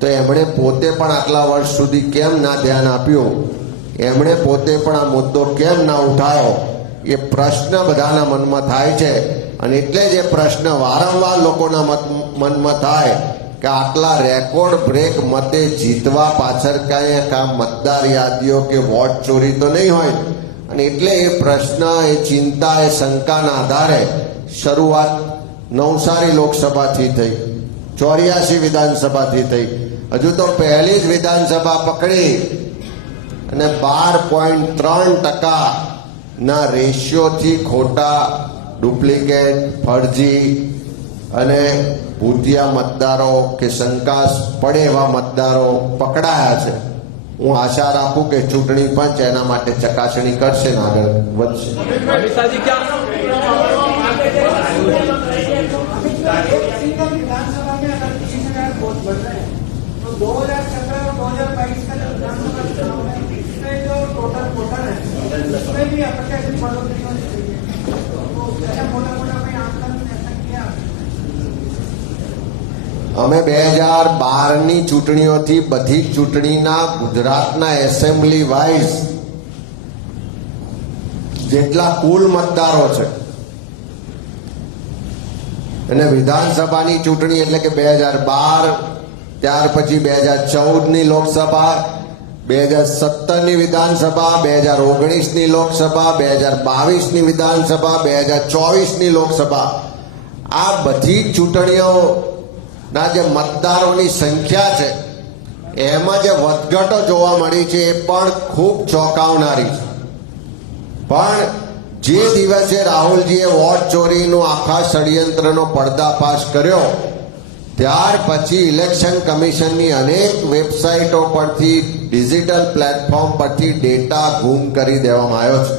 તો એમણે પોતે પણ આટલા વર્ષ સુધી કેમ ના ધ્યાન આપ્યું, એમણે પોતે પણ આ મુદ્દો કેમ ના ઉઠાયો, એ પ્રશ્ન બધાના મનમાં થાય છે. અને એટલે જ એ પ્રશ્ન વારંવાર લોકોના મનમાં થાય કે આટલા રેકોર્ડ બ્રેક મતે જીતવા પાછળ કાંઈ મતદાર યાદીઓ કે વોટ ચોરી તો નહીં હોય. અને એટલે એ પ્રશ્ન, એ ચિંતા, એ શંકાના આધારે શરૂઆત નવસારી લોકસભાથી થઈ, 84 વિધાનસભાથી થઈ. હજુ તો પહેલી જ વિધાનસભા પકડી અને 12.3% ના રેશિયોથી ખોટા, ડુપ્લિકેટ, ફરજી અને ભૂતિયા મતદારો કે શંકા પડે એવા મતદારો પકડાયા છે. હું આશા રાખું કે ચૂંટણી પંચ એના માટે ચકાસણી કરશે ને આગળ વધશે. अमित शाह जी क्या विधानसभा में अगर किसी से वोट बढ़ रहे हैं तो 2017 और 2022 का जो विधानसभा चुनाव है इसमें जो टोटल वोटर है उसमें भी अपेक्षा की बढ़ोतरी होनी चाहिए. तो ऐसा मोटा मोटा कोई आंकलन ऐसा किया? અમે 2012ની ચૂંટણીઓથી બધી જ ચૂંટણીના ગુજરાતના એસેમ્બલી વાઇઝ જેટલા કુલ મતદારો છે અને વિધાનસભાની ચૂંટણી એટલે કે 2012, ત્યાર પછી 2014ની લોકસભા, 2017ની વિધાનસભા, 2019ની લોકસભા, 2022ની વિધાનસભા, 2024ની લોકસભા, આ બધી જ ચૂંટણીઓના જે મતદારોની સંખ્યા છે એમાં જે વધઘટો જોવા મળી છે એ પણ ખૂબ ચોંકાવનારી છે. પણ જે દિવસે રાહુલજીએ વોટ ચોરીનું આખા ષડયંત્રનો પર્દાફાશ કર્યો ત્યાર પછી ઇલેક્શન કમિશનની અનેક વેબસાઇટો પરથી, ડિજિટલ પ્લેટફોર્મ પરથી ડેટા ગુમ કરી દેવામાં આવ્યો છે.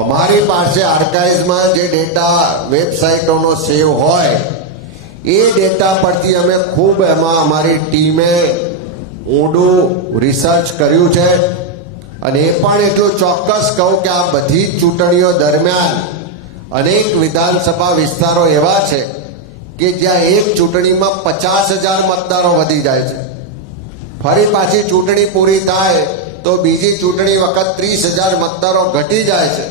અમારી પાસે આર્કાઇવ્સમાં જે ડેટા વેબસાઇટોનો સેવ હોય એ ડેટા પરથી અમે ખૂબ એમાં અમારી ટીમે ઊંડું રિસર્ચ કર્યું છે. અને એ પણ એટલું ચોક્કસ કહું કે આ બધી જ ચૂંટણીઓ દરમિયાન અનેક વિધાનસભા વિસ્તારો એવા છે કે જ્યાં એક ચૂંટણીમાં 50,000 મતદારો વધી જાય છે. ફરી પાછી ચૂંટણી પૂરી થાય તો બીજી ચૂંટણી વખત 30,000 મતદારો ઘટી જાય છે.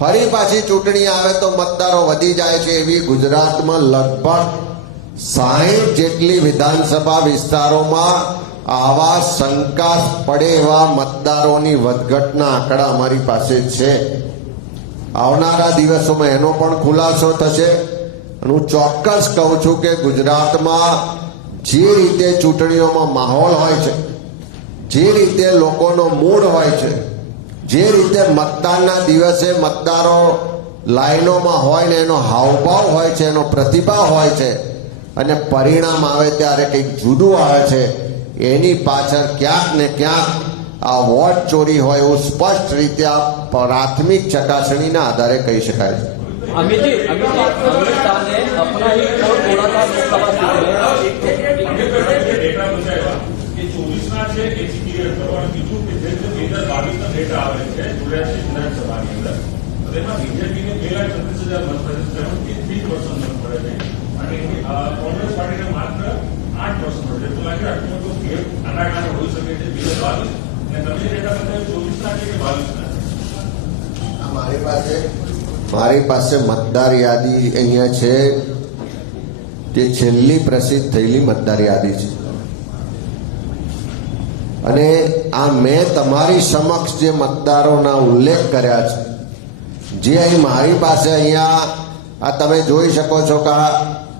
ફરી પાછી ચૂંટણી આવે તો મતદારો વધી જાય છે. એવી ગુજરાતમાં લગભગ 60 જેટલી વિધાનસભા વિસ્તારોમાં આવા શંકા પડે એવા મતદારોની વધઘટના આંકડા અમારી પાસે છે. આવનારા દિવસોમાં એનો પણ ખુલાસો થશે. અને હું ચોક્કસ કહું છું કે ગુજરાતમાં જે રીતે ચૂંટણીઓમાં માહોલ હોય છે, જે રીતે લોકોનો મૂડ હોય છે, જે રીતે મતદાનના દિવસે મતદારો લાઈનોમાં હોય ને એનો હાવભાવ હોય છે, એનો પ્રતિભાવ હોય છે, અને પરિણામ આવે ત્યારે કંઈક જુદું આવે છે, એની પાછળ ક્યાંક ને ક્યાંક આ વોટ ચોરી હોય એવું સ્પષ્ટ રીતે આ પ્રાથમિક ચકાસણીના આધારે કહી શકાય છે. अमित शाह ने अपना ही रिकॉर्ड तोड़ा था लोकसभा चुनाव में. डेटा बताया कि 24 છે એ ક્લિયર કરવાનું કીધું કે જે 2022 ડેટા આવે છે જોડ્યા છે વિધાનસભાની અંદર. તો એમાં બીજેપીને 2,36,000 મત મળે છે, 3% મત મળે છે અને કોંગ્રેસ પાર્ટીને માત્ર 8% મળે છે. તો લાગે આટલો મોટો ગેપ આના કારણે હોઈ શકે છે 2022 અને તમે ડેટા બતાવ્યો 24 છે કે 22 મારી પાસે મતદાર યાદી અહીંયા છે, તે છેલ્લી પ્રસિદ્ધ થયેલી મતદાર યાદી છે. અને આ મેં તમારી સમક્ષ જે મતદારોના ઉલ્લેખ કર્યા છે, જે અહીં મારી પાસે અહીંયા આ તમે જોઈ શકો છો કે આ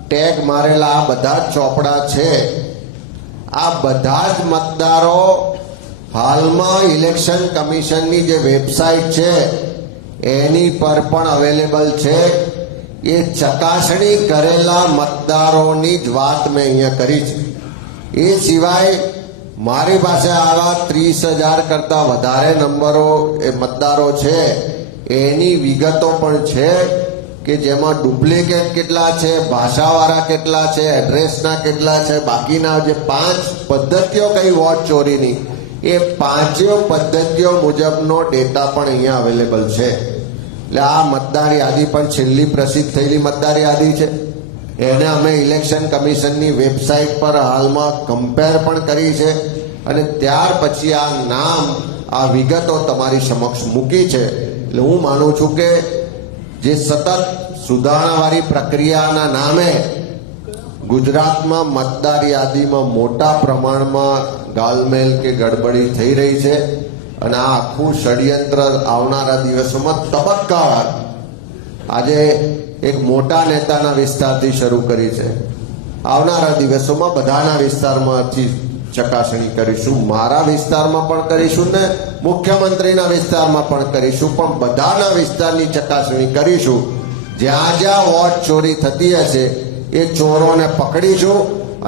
ટેગ મારેલા આ બધા જ ચોપડા છે. આ બધા જ મતદારો હાલમાં ઇલેક્શન કમિશનની જે વેબસાઇટ છે એની પર પણ અવેલેબલ છે. એ ચકાસણી કરેલા મતદારોની જ વાત મેં અહીંયા કરી છે. એ સિવાય મારી પાસે આવા 30,000 કરતા વધારે નંબરો એ મતદારો છે, એની વિગતો પણ છે કે જેમાં ડુપ્લિકેટ કેટલા છે, ભાષાવાળા કેટલા છે, એડ્રેસના કેટલા છે, બાકીના જે 5 પદ્ધતિઓ કઈ વોટ ચોરીની, એ 5 પદ્ધતિઓ મુજબનો ડેટા પણ અહીંયા અવેલેબલ છે. એટલે આ મતદાર યાદી પણ છેલ્લી પ્રસિદ્ધ થયેલી મતદાર યાદી છે. એને અમે ઇલેક્શન કમિશનની વેબસાઇટ પર હાલમાં કમ્પેર પણ કરી છે અને ત્યાર પછી આ નામ, આ વિગતો તમારી સમક્ષ મૂકી છે. એટલે હું માનું છું કે જે સતત સુધારણાવાળી પ્રક્રિયાના નામે ગુજરાતમાં મતદાર યાદીમાં મોટા પ્રમાણમાં ગાલમેલ કે ગડબડી થઈ રહી છે અને આ આખું ષડયંત્ર આવનારા દિવસોમાં તબક્કાવાર આજે એક મોટા નેતાના વિસ્તારથી શરૂ કરી છે. આવનારા દિવસોમાં બધાના વિસ્તારમાંથી ચકાસણી કરીશું. મારા વિસ્તારમાં પણ કરીશું ને મુખ્યમંત્રીના વિસ્તારમાં પણ કરીશું, પણ બધાના વિસ્તારની ચકાસણી કરીશું. જ્યાં જ્યાં વોટ ચોરી થતી હશે એ ચોરોને પકડીશું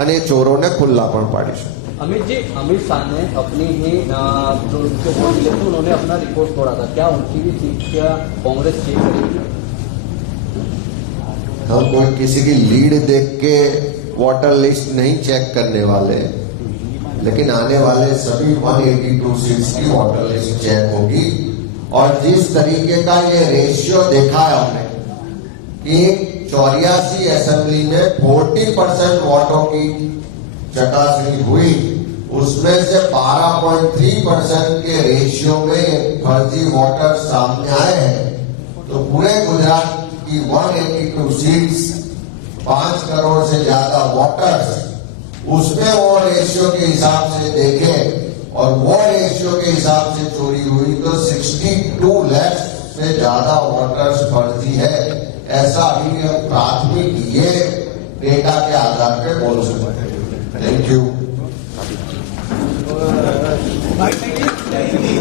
અને એ ચોરોને ખુલ્લા પણ પાડીશું. अमित जी, अमित शाह ने अपनी ही जो उनके वोट मिले थे उन्होंने अपना रिपोर्ट तोड़ा था, क्या उनकी भी सीट क्या कांग्रेस चेक करेगी? हम कोई किसी की लीड देख के वोटर लिस्ट नहीं चेक करने वाले, लेकिन आने वाले सभी 182 सीट्स की वोटर लिस्ट चेक होगी. और जिस तरीके का ये रेशियो देखा है हमने कि 84 असेंबली में 40% वोटों की चकासणी हुई, उसमें से 12.3% के रेशियो में फर्जी वोटर सामने आए हैं. तो पूरे गुजरात की 182 सीट्स, 5 करोड़ से ज्यादा वोटर्स, उसमें वो रेशियो के हिसाब से देखें और वो रेशियो के हिसाब से चोरी हुई तो 62 लाख से ज्यादा वोटर्स फर्जी है. ऐसा अभी हम प्राथमिक ये डेटा के आधार पे बोल सकते हैं. Thank you. भाई